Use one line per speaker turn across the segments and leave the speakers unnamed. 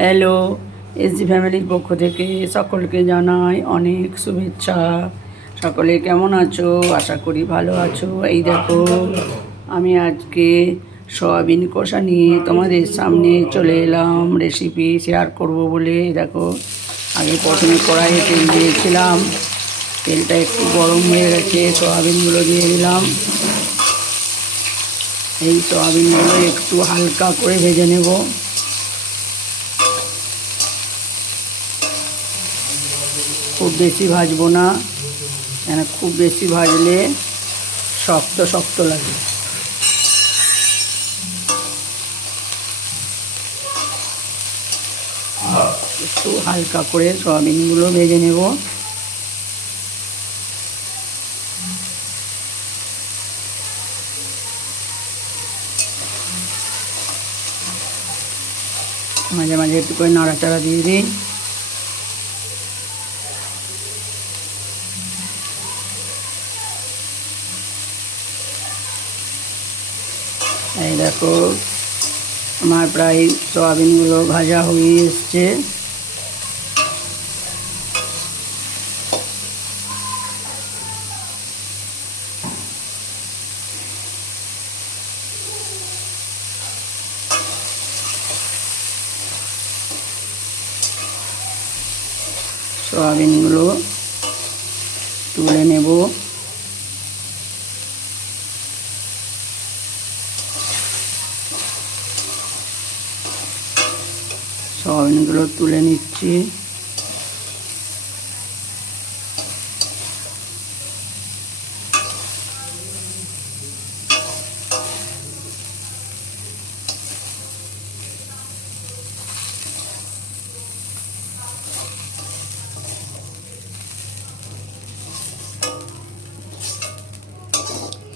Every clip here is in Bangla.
হ্যালো এসজি ফ্যামিলির পক্ষ থেকে সকলকে জানাই অনেক শুভেচ্ছা। সকলে কেমন আছো? আশা করি ভালো আছো। এই দেখো, আমি আজকে সয়াবিন কষা নিয়ে তোমাদের সামনে চলে এলাম। রেসিপি শেয়ার করব বলে। দেখো, আগে প্রথমে কড়াইয়ে তেল দিয়েছিলাম। তেলটা একটু গরম হয়ে গেছে, সয়াবিনগুলো দিয়ে দিলাম। এই সয়াবিনগুলো একটু হালকা করে ভেজে নেব। খুব বেশি ভাজবো না। কেন খুব বেশি ভাজলে শক্ত শক্ত লাগে। একটু হালকা করে সয়াবিনগুলো ভেজে নেব। মাঝে মাঝে একটু করে নাড়াচাড়া দিয়ে দিই এই দেখো আমার প্রায় সয়াবিনগুলো ভাজা হয়ে এসছে। সয়াবিনগুলো তুলে নেব। সয়াবিনগুলো তুলে নিচ্ছি।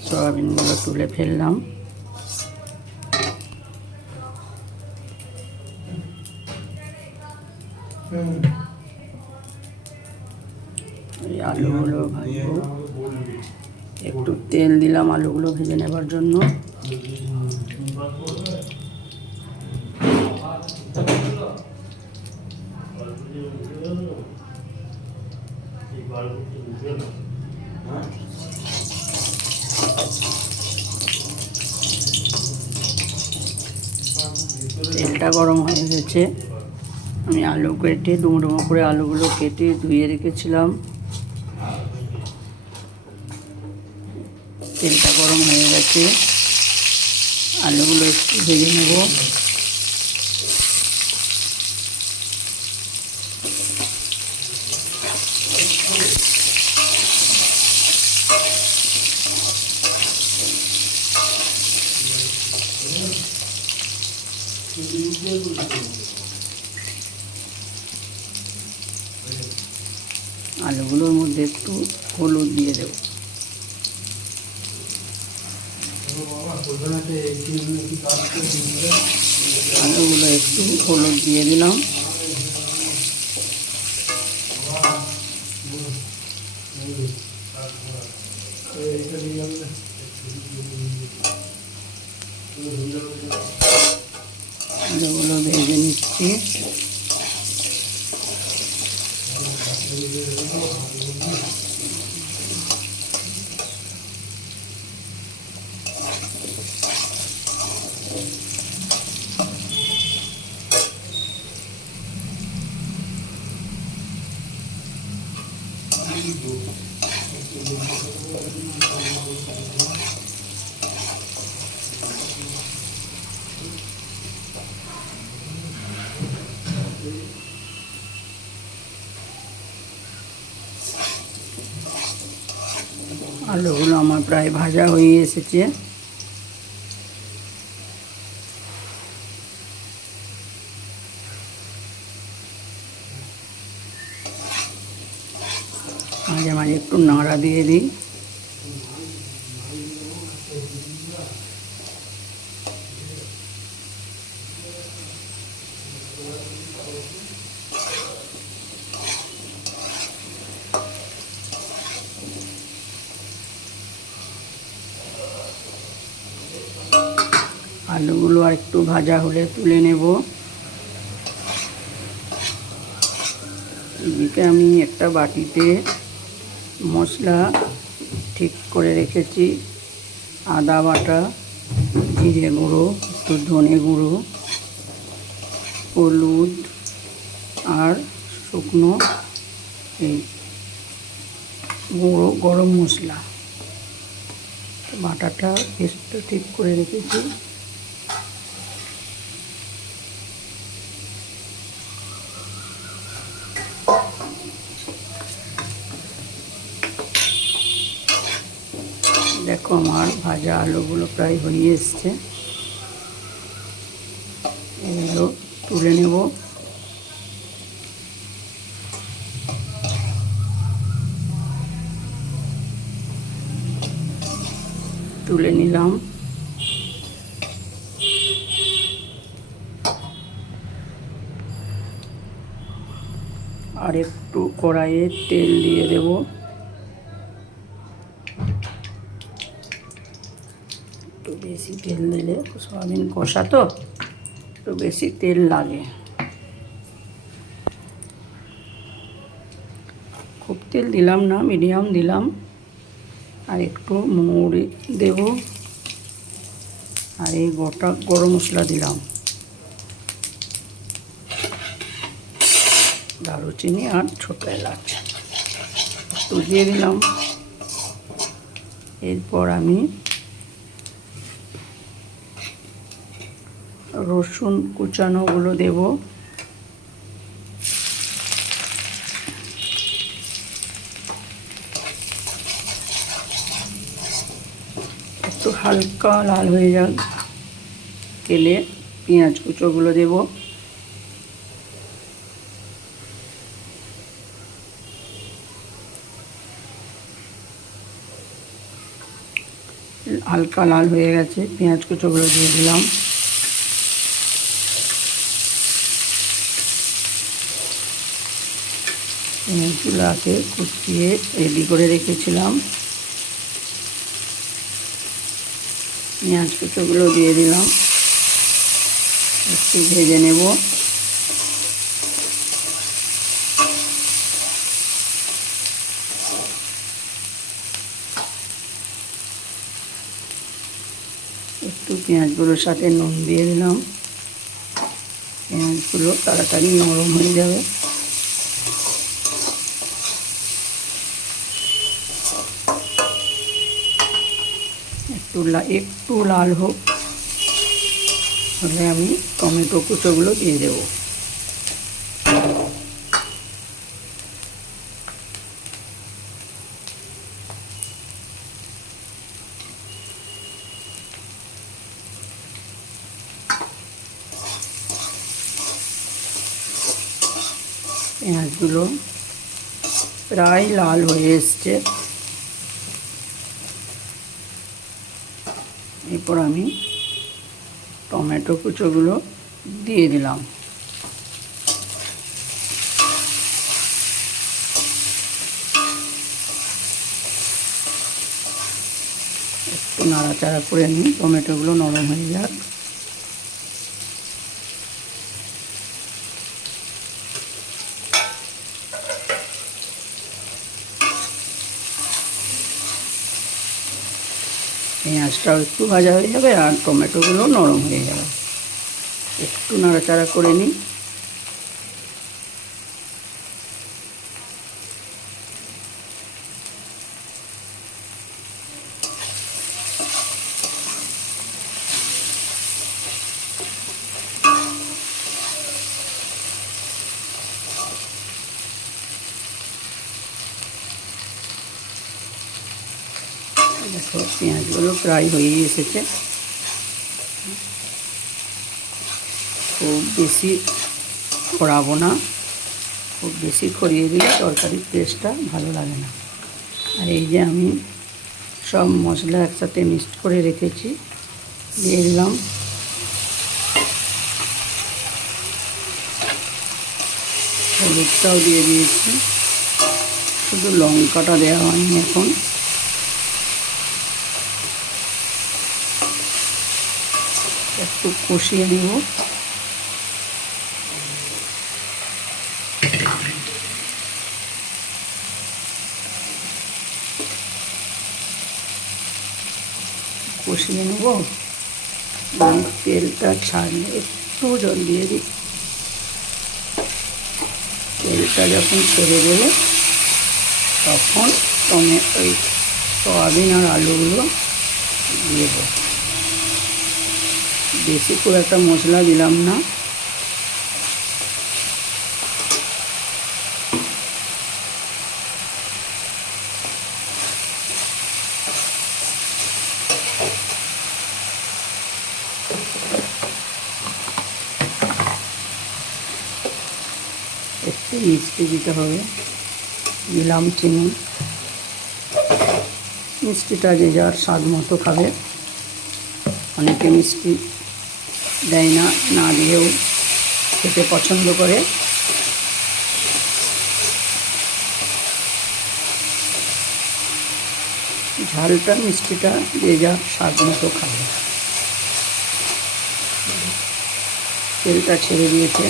সয়াবিনগুলো তুলে ফেললাম। এই আলুগুলো ভাজবো। একটু তেল দিলাম আলুগুলো ভেজে নেবার জন্য। তেলটা গরম হয়ে গেছে। আমি আলু কেটে ডুমো করে আলুগুলো কেটে ধুয়ে রেখেছিলাম। তেলটা গরম হয়ে গেছে। আলুগুলো একটু ভেজে নেব। আলুগুলোর মধ্যে একটু হলুদ দিয়ে দেবো। আলুগুলো একটু হলুদ দিয়ে দিলাম। আলুগুলো ভেজে নিচ্ছি আলুগুলো আমার প্রায় ভাজা হয়ে এসেছে। মাঝে মাঝে একটু নাড়া দিয়ে দিই। আলুগুলো আর একটু ভাজা হলে তুলে নেব। এদিকে আমি একটা বাটিতে মশলা ঠিক করে রেখেছি। আদা বাটা, জিরে গুঁড়ো, একটু ধনে গুঁড়ো, হলুদ আর শুকনো এই গুঁড়ো, গরম মশলা। বাটাটা পেস্টটা ঠিক করে রেখেছি। আমার ভাজা আলুগুলো প্রায় হয়ে এসছে। এগুলো তুলে নেব। তুলে নিলাম। আর একটু কড়াইয়ে তেল দিয়ে দেব একটু বেশি তেল দিলে সয়াবিন কষা তো, একটু বেশি তেল লাগে। খুব তেল দিলাম না, মিডিয়াম দিলাম। আর একটু মৌরি দেব। আর এই গোটা গরম মশলা দিলাম। দারুচিনি আর ছোটো এলাচ। একটু দিয়ে দিলাম। এরপর আমি রসুন কুচানোগুলো দেব। একটু হালকা লাল হয়ে যাক তেলে পেঁয়াজ কুচোগুলো দেব। হালকা লাল হয়ে গেছে, পেঁয়াজ কুচোগুলো দিয়ে দিলাম। পেঁয়াজগুলোকে কুচিয়ে রেডি করে রেখেছিলাম। পেঁয়াজ কুচোগুলো দিয়ে দিলাম। একটু ভেজে নেব। একটু পেঁয়াজগুলোর সাথে নুন দিয়ে দিলাম। পেঁয়াজগুলো তাড়াতাড়ি নরম হয়ে যাবে। একটু লা- একটু লাল হোক, তাহলে আমি টমেটো কুচোগুলো দিয়ে দেবো। পেঁয়াজগুলো প্রায় লাল হয়ে এসছে। এরপর আমি টমেটো কুচোগুলো দিয়ে দিলাম। একটু নাড়াচাড়া করে নিই টমেটোগুলো নরম হয়ে যাক। পেঁয়াজটাও একটু ভাজা হয়ে যাবে আর টমেটোগুলো নরম হয়ে যাবে। একটু নাড়াচাড়া করে নিই। দেখো, পেঁয়াজগুলো প্রায় হয়েই এসেছে। খুব বেশি খড়াবো না। খুব বেশি খড়িয়ে দিলে তরকারির টেস্টটা ভালো লাগে না। আর এই যে আমি সব মশলা একসাথে মিক্সড করে রেখেছি, দিয়ে দিলাম। হলুদটাও দিয়ে দিয়েছি। শুধু লঙ্কাটা দেওয়া হয়নি এখন। একটু কষিয়ে দিব কষিয়ে নেব। তেলটা ছাড়লে একটু জল দিয়ে দিই। তেলটা যখন ছেড়ে দেবে তখন টমেটো সয়াবিন আর আলুগুলো দিয়ে দেবো। বেশি খুব একটা মশলা দিলাম না। একটু মিষ্টি দিতে হবে, দিলাম চিনি। মিষ্টিটা যে যার স্বাদ মতো খাবে, অনেকে মিষ্টি দেয় না না দিয়েও খেতে পছন্দ করে। ঝালটা, মিষ্টিটা যে যা স্বাদ মতো খাবে। তেলটা ছেড়ে দিয়েছে।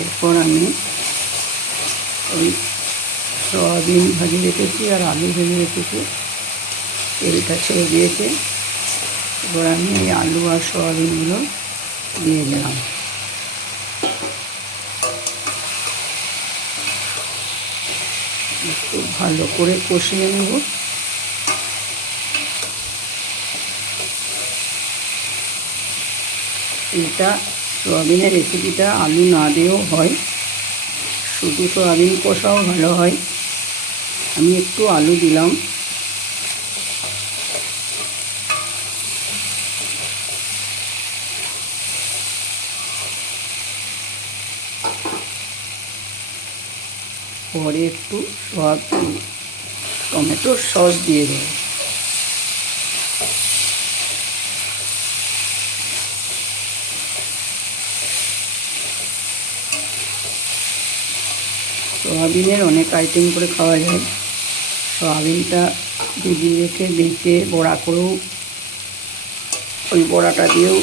এরপর আমি ওই সয়াবিন ভাজি রেখেছি আর আলু ভেজে রেখেছি। তেলটা ছেড়ে দিয়েছে। এবার আমি এই আলু আর সয়াবিনগুলো দিয়ে দিলাম। একটু ভালো করে কষিয়ে নেব। এটা সোয়াবিনের রেসিপিটা আলু না দিয়েও হয়। শুধু সোয়াবিন কষাও ভালো হয়। আমি একটু আলু দিলাম। পরে একটু সোয়াবিন টমেটোর সস দিয়ে দেবো। সোয়াবিনের অনেক আইটেম করে খাওয়া যায়। সোয়াবিনটা ভিজিয়ে রেখে বেঁচে বড়া করেও, ওই বড়াটা দিয়েও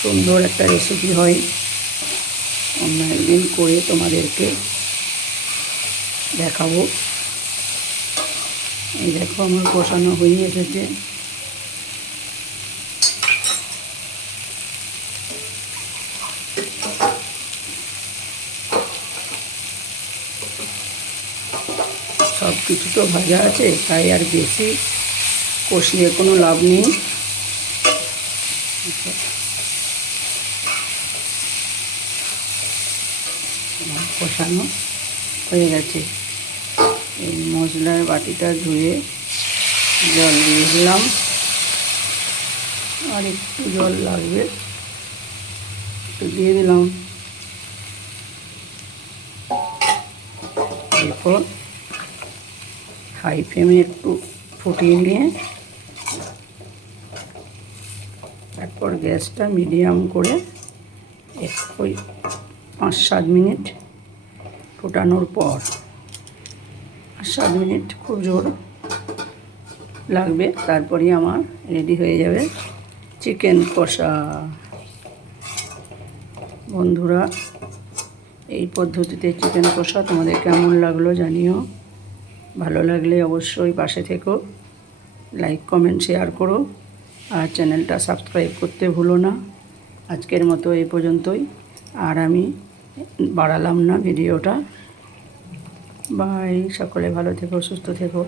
সুন্দর একটা রেসিপি হয়। অন্য একদিন করে তোমাদেরকে দেখাবো। এই দেখো আমার কষানো হয়ে এসেছে। সব কিছু তো ভাজা আছে, তাই আর বেশি কষিয়ে কোনো লাভ নেই। কষানো হয়ে গেছে। এই মশলার বাটিটা ধুয়ে জল দিয়ে দিলাম। আর একটু জল লাগবে, একটু দিয়ে দিলাম। এরপর হাই ফ্লেমে একটু ফুটিয়ে নিয়ে, তারপর গ্যাসটা মিডিয়াম করে ওই পাঁচ সাত মিনিট ফোটানোর পর, পাঁচ সাত মিনিট খুব জোর লাগবে, তারপরেই আমার রেডি হয়ে যাবে চিকেন কষা। বন্ধুরা, এই পদ্ধতিতে চিকেন কষা তোমাদের কেমন লাগল জানিও। ভালো লাগলে অবশ্যই পাশে থেকো। লাইক কমেন্ট শেয়ার করো। আর চ্যানেলটা সাবস্ক্রাইব করতে ভুলো না। আজকের মতো এই পর্যন্তই। আর আমি বাড়ালাম না ভিডিওটা। বাই সকলে ভালো থেকো, সুস্থ থেকো।